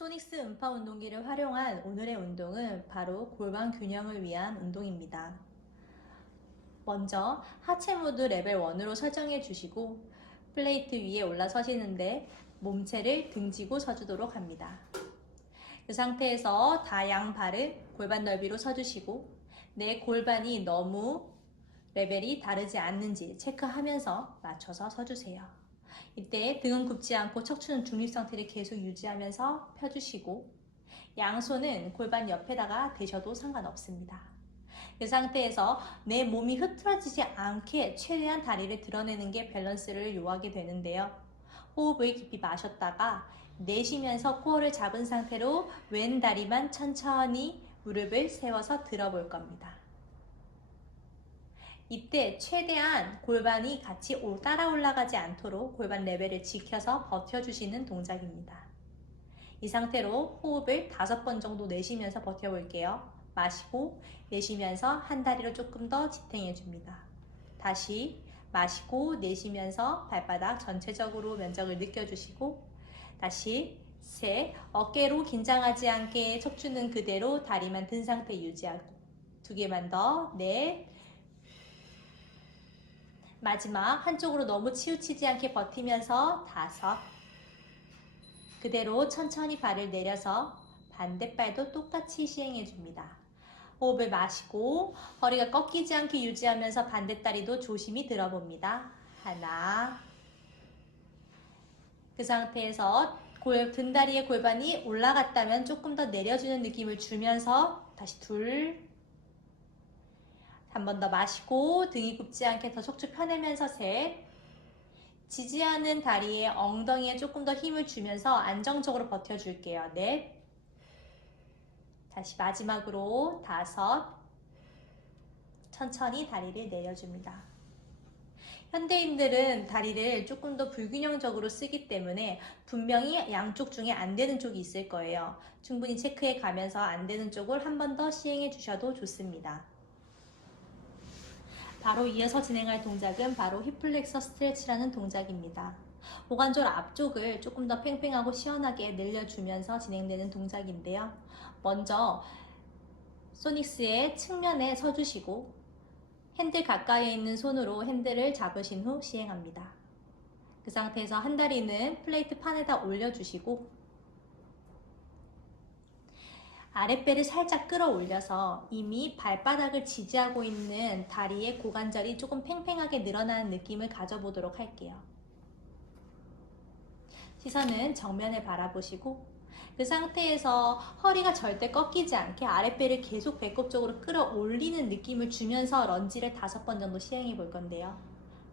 소닉스 음파 운동기를 활용한 오늘의 운동은 바로 골반 균형을 위한 운동입니다. 먼저 하체 모드 레벨 1으로 설정해 주시고 플레이트 위에 올라서시는데 몸체를 등지고 서주도록 합니다. 그 상태에서 다 양발을 골반 넓이로 서주시고 내 골반이 너무 레벨이 다르지 않는지 체크하면서 맞춰서 서주세요. 이때 등은 굽지 않고 척추는 중립 상태를 계속 유지하면서 펴주시고 양손은 골반 옆에다가 대셔도 상관없습니다. 그 상태에서 내 몸이 흐트러지지 않게 최대한 다리를 드러내는 게 밸런스를 요하게 되는데요. 호흡을 깊이 마셨다가 내쉬면서 코어를 잡은 상태로 왼 다리만 천천히 무릎을 세워서 들어볼 겁니다. 이때 최대한 골반이 같이 따라 올라가지 않도록 골반 레벨을 지켜서 버텨주시는 동작입니다. 이 상태로 호흡을 5번 정도 내쉬면서 버텨볼게요. 마시고 내쉬면서 한 다리로 조금 더 지탱해줍니다. 다시 마시고 내쉬면서 발바닥 전체적으로 면적을 느껴주시고 다시 셋, 어깨로 긴장하지 않게 척추는 그대로 다리만 든 상태 유지하고 2개만 더, 넷, 마지막 한쪽으로 너무 치우치지 않게 버티면서 5, 그대로 천천히 발을 내려서 반대발도 똑같이 시행해 줍니다. 호흡을 마시고 허리가 꺾이지 않게 유지하면서 반대다리도 조심히 들어봅니다. 하나, 그 상태에서 등 다리의 골반이 올라갔다면 조금 더 내려주는 느낌을 주면서 다시 둘, 한 번 더 마시고 등이 굽지 않게 더 척추 펴내면서 셋, 지지하는 다리에 엉덩이에 조금 더 힘을 주면서 안정적으로 버텨줄게요. 넷, 다시 마지막으로 5, 천천히 다리를 내려줍니다. 현대인들은 다리를 조금 더 불균형적으로 쓰기 때문에 분명히 양쪽 중에 안 되는 쪽이 있을 거예요. 충분히 체크해 가면서 안 되는 쪽을 한 번 더 시행해 주셔도 좋습니다. 바로 이어서 진행할 동작은 바로 힙플렉서 스트레치라는 동작입니다. 고관절 앞쪽을 조금 더 팽팽하고 시원하게 늘려주면서 진행되는 동작인데요. 먼저 소닉스의 측면에 서주시고 핸들 가까이에 있는 손으로 핸들을 잡으신 후 시행합니다. 그 상태에서 한 다리는 플레이트 판에다 올려주시고 아랫배를 살짝 끌어올려서 이미 발바닥을 지지하고 있는 다리의 고관절이 조금 팽팽하게 늘어나는 느낌을 가져보도록 할게요. 시선은 정면을 바라보시고 그 상태에서 허리가 절대 꺾이지 않게 아랫배를 계속 배꼽 쪽으로 끌어올리는 느낌을 주면서 런지를 5번 정도 시행해 볼 건데요.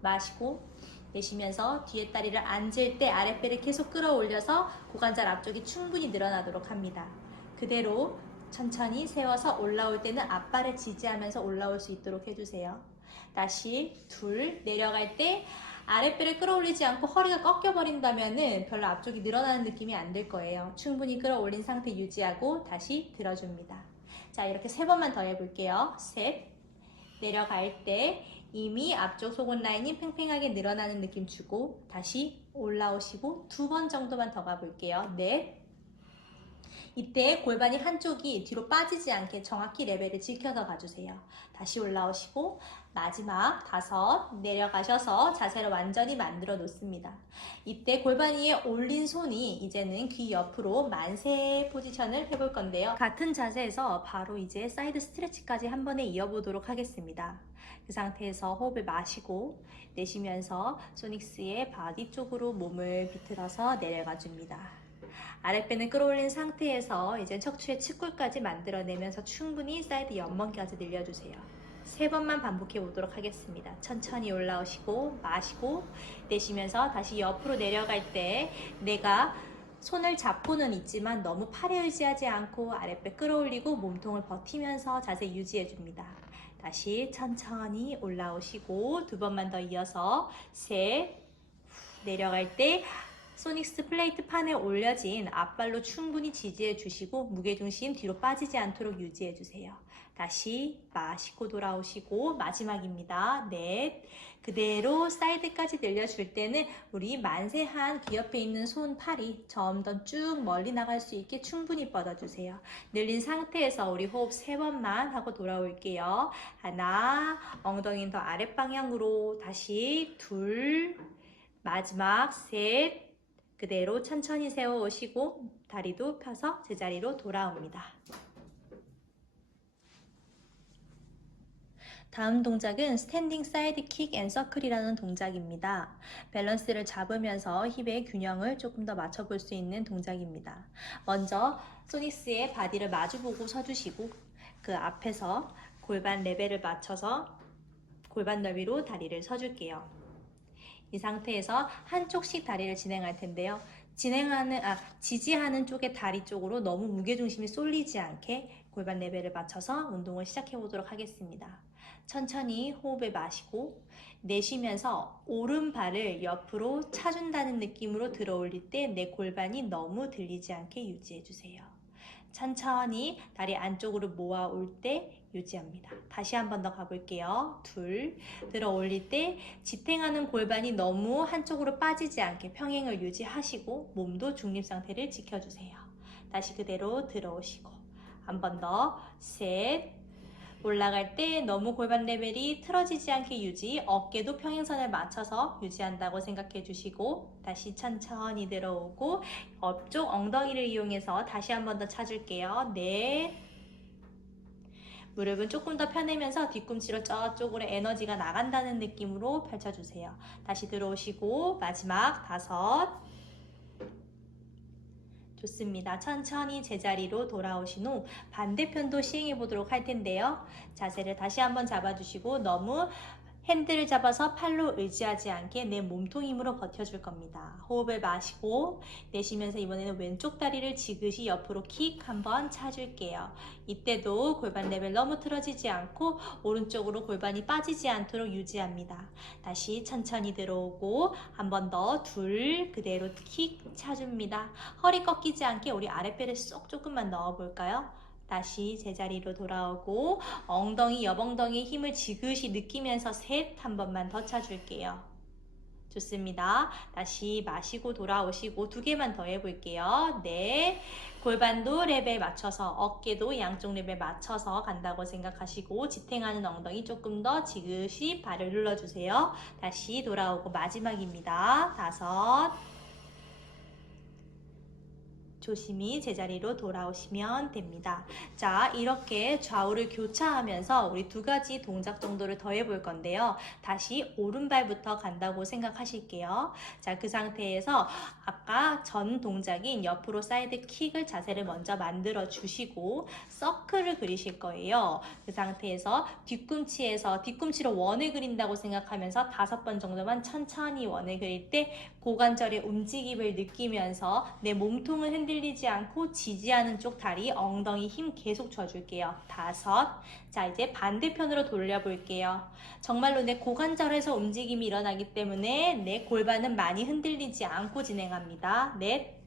마시고 내쉬면서 뒤에 다리를 앉을 때 아랫배를 계속 끌어올려서 고관절 앞쪽이 충분히 늘어나도록 합니다. 그대로 천천히 세워서 올라올 때는 앞발을 지지하면서 올라올 수 있도록 해주세요. 다시 둘, 내려갈 때 아랫배를 끌어올리지 않고 허리가 꺾여버린다면 별로 앞쪽이 늘어나는 느낌이 안 들 거예요. 충분히 끌어올린 상태 유지하고 다시 들어줍니다. 자, 이렇게 3번만 더 해볼게요. 셋, 내려갈 때 이미 앞쪽 속은 라인이 팽팽하게 늘어나는 느낌 주고 다시 올라오시고 2번 정도만 더 가볼게요. 넷, 이때 골반이 한쪽이 뒤로 빠지지 않게 정확히 레벨을 지켜서 가주세요. 다시 올라오시고 마지막 5, 내려가셔서 자세를 완전히 만들어 놓습니다. 이때 골반 위에 올린 손이 이제는 귀 옆으로 만세 포지션을 해볼 건데요. 같은 자세에서 바로 이제 사이드 스트레치까지 한 번에 이어보도록 하겠습니다. 그 상태에서 호흡을 마시고 내쉬면서 소닉스의 바디 쪽으로 몸을 비틀어서 내려가 줍니다. 아랫배는 끌어올린 상태에서 이제 척추의 측골까지 만들어내면서 충분히 사이드 옆멍까지 늘려주세요. 3번만 반복해 보도록 하겠습니다. 천천히 올라오시고 마시고 내쉬면서 다시 옆으로 내려갈 때 내가 손을 잡고는 있지만 너무 팔에 의지하지 않고 아랫배 끌어올리고 몸통을 버티면서 자세 유지해 줍니다. 다시 천천히 올라오시고 2번만 더 이어서 셋, 내려갈 때 소닉스 플레이트 판에 올려진 앞발로 충분히 지지해 주시고 무게중심 뒤로 빠지지 않도록 유지해 주세요. 다시 마시고 돌아오시고 마지막입니다. 넷. 그대로 사이드까지 늘려줄 때는 우리 만세한 귀 옆에 있는 손, 팔이 점점 쭉 멀리 나갈 수 있게 충분히 뻗어주세요. 늘린 상태에서 우리 호흡 3번만 하고 돌아올게요. 하나, 엉덩이는 더 아랫방향으로, 다시 둘, 마지막 셋. 그대로 천천히 세워 오시고 다리도 펴서 제자리로 돌아옵니다. 다음 동작은 스탠딩 사이드 킥 앤 서클이라는 동작입니다. 밸런스를 잡으면서 힙의 균형을 조금 더 맞춰볼 수 있는 동작입니다. 먼저 소닉스의 바디를 마주보고 서주시고 그 앞에서 골반 레벨을 맞춰서 골반 너비로 다리를 서줄게요. 이 상태에서 한쪽씩 다리를 진행할 텐데요. 지지하는 쪽의 다리 쪽으로 너무 무게중심이 쏠리지 않게 골반 레벨을 맞춰서 운동을 시작해 보도록 하겠습니다. 천천히 호흡을 마시고 내쉬면서 오른발을 옆으로 차준다는 느낌으로 들어 올릴 때 내 골반이 너무 들리지 않게 유지해 주세요. 천천히 다리 안쪽으로 모아 올 때 유지합니다. 다시 한 번 더 가볼게요. 둘, 들어 올릴 때 지탱하는 골반이 너무 한쪽으로 빠지지 않게 평행을 유지하시고 몸도 중립 상태를 지켜주세요. 다시 그대로 들어오시고 한 번 더, 셋, 올라갈 때 너무 골반 레벨이 틀어지지 않게 유지, 어깨도 평행선을 맞춰서 유지한다고 생각해 주시고 다시 천천히 들어오고 옆쪽 엉덩이를 이용해서 다시 한 번 더 차줄게요. 넷, 무릎은 조금 더 펴내면서 뒤꿈치로 저쪽으로 에너지가 나간다는 느낌으로 펼쳐주세요. 다시 들어오시고 마지막 다섯. 좋습니다. 천천히 제자리로 돌아오신 후 반대편도 시행해 보도록 할 텐데요. 자세를 다시 한번 잡아주시고 너무 핸들을 잡아서 팔로 의지하지 않게 내 몸통 힘으로 버텨줄 겁니다. 호흡을 마시고 내쉬면서 이번에는 왼쪽 다리를 지그시 옆으로 킥 한번 차줄게요. 이때도 골반 레벨 너무 틀어지지 않고 오른쪽으로 골반이 빠지지 않도록 유지합니다. 다시 천천히 들어오고 한 번 더 둘, 그대로 킥 차줍니다. 허리 꺾이지 않게 우리 아랫배를 쏙 조금만 넣어볼까요? 다시 제자리로 돌아오고 엉덩이, 옆엉덩이의 힘을 지그시 느끼면서 셋, 한 번만 더 차줄게요. 좋습니다. 다시 마시고 돌아오시고 2개만 더 해볼게요. 네, 골반도 레벨 맞춰서 어깨도 양쪽 레벨 맞춰서 간다고 생각하시고 지탱하는 엉덩이 조금 더 지그시 발을 눌러주세요. 다시 돌아오고 마지막입니다. 다섯. 조심히 제자리로 돌아오시면 됩니다. 자, 이렇게 좌우를 교차하면서 우리 2가지 동작 정도를 더 해볼 건데요. 다시 오른발부터 간다고 생각하실게요. 자, 그 상태에서 아까 전 동작인 옆으로 사이드 킥을 자세를 먼저 만들어 주시고 서클을 그리실 거예요. 그 상태에서 뒤꿈치로 원을 그린다고 생각하면서 5번 정도만 천천히 원을 그릴 때 고관절의 움직임을 느끼면서 내 몸통을 흔들리지 않고 지지하는 쪽 다리, 엉덩이 힘 계속 줘줄게요. 5. 자, 이제 반대편으로 돌려볼게요. 정말로 내 고관절에서 움직임이 일어나기 때문에 내 골반은 많이 흔들리지 않고 진행합니다. 넷,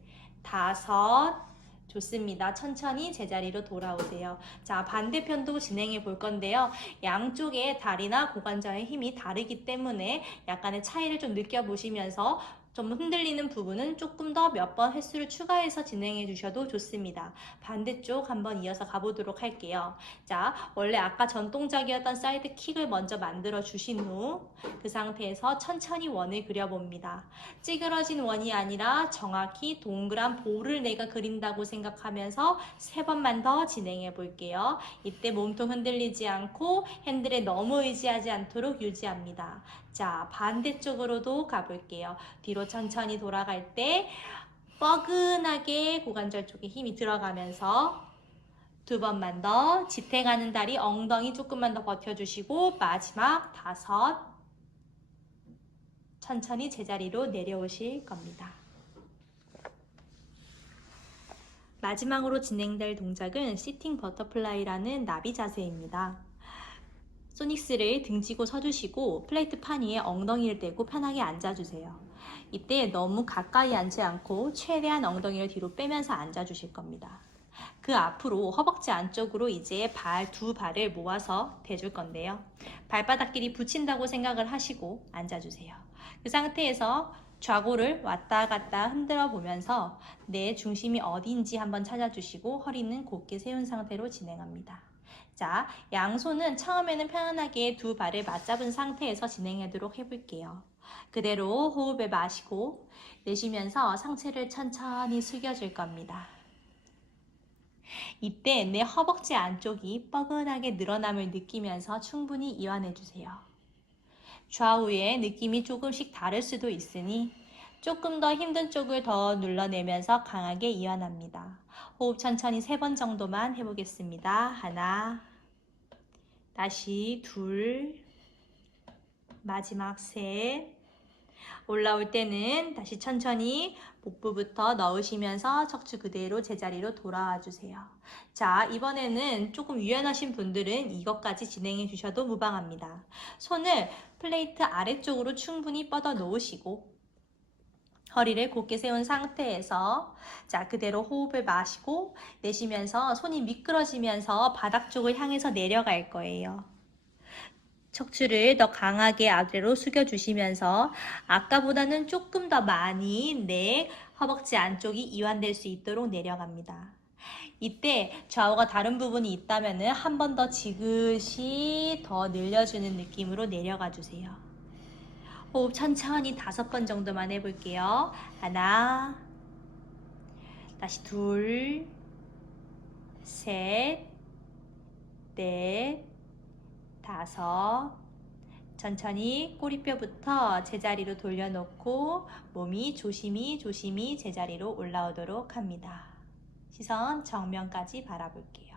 5. 좋습니다. 천천히 제자리로 돌아오세요. 자, 반대편도 진행해 볼 건데요. 양쪽의 다리나 고관절의 힘이 다르기 때문에 약간의 차이를 좀 느껴보시면서 좀 흔들리는 부분은 조금 더 몇 번 횟수를 추가해서 진행해 주셔도 좋습니다. 반대쪽 한번 이어서 가보도록 할게요. 자, 원래 아까 전 동작이었던 사이드 킥을 먼저 만들어 주신 후 그 상태에서 천천히 원을 그려봅니다. 찌그러진 원이 아니라 정확히 동그란 볼을 내가 그린다고 생각하면서 3번만 더 진행해 볼게요. 이때 몸통 흔들리지 않고 핸들에 너무 의지하지 않도록 유지합니다. 자, 반대쪽으로도 가볼게요. 뒤로 천천히 돌아갈 때 뻐근하게 고관절 쪽에 힘이 들어가면서 2번만 더 지탱하는 다리, 엉덩이 조금만 더 버텨주시고 마지막 5. 천천히 제자리로 내려오실 겁니다. 마지막으로 진행될 동작은 시팅 버터플라이라는 나비 자세입니다. 소닉스를 등지고 서주시고 플레이트 판 위에 엉덩이를 대고 편하게 앉아주세요. 이때 너무 가까이 앉지 않고 최대한 엉덩이를 뒤로 빼면서 앉아주실 겁니다. 그 앞으로 허벅지 안쪽으로 이제 두 발을 모아서 대줄 건데요. 발바닥끼리 붙인다고 생각을 하시고 앉아주세요. 그 상태에서 좌골을 왔다 갔다 흔들어 보면서 내 중심이 어디인지 한번 찾아주시고 허리는 곧게 세운 상태로 진행합니다. 자, 양손은 처음에는 편안하게 두 발을 맞잡은 상태에서 진행하도록 해볼게요. 그대로 호흡을 마시고 내쉬면서 상체를 천천히 숙여줄 겁니다. 이때 내 허벅지 안쪽이 뻐근하게 늘어남을 느끼면서 충분히 이완해주세요. 좌우의 느낌이 조금씩 다를 수도 있으니 조금 더 힘든 쪽을 더 눌러내면서 강하게 이완합니다. 호흡 천천히 3번 정도만 해보겠습니다. 하나, 다시 둘, 마지막 셋. 올라올 때는 다시 천천히 복부부터 넣으시면서 척추 그대로 제자리로 돌아와 주세요. 자, 이번에는 조금 유연하신 분들은 이것까지 진행해 주셔도 무방합니다. 손을 플레이트 아래쪽으로 충분히 뻗어 놓으시고 허리를 곧게 세운 상태에서 자, 그대로 호흡을 마시고 내쉬면서 손이 미끄러지면서 바닥 쪽을 향해서 내려갈 거예요. 척추를 더 강하게 아래로 숙여주시면서 아까보다는 조금 더 많이 내 허벅지 안쪽이 이완될 수 있도록 내려갑니다. 이때 좌우가 다른 부분이 있다면 한 번 더 지그시 더 늘려주는 느낌으로 내려가 주세요. 호흡 천천히 5번 정도만 해볼게요. 하나, 다시 둘, 셋, 넷, 5. 천천히 꼬리뼈부터 제자리로 돌려놓고 몸이 조심히 제자리로 올라오도록 합니다. 시선 정면까지 바라볼게요.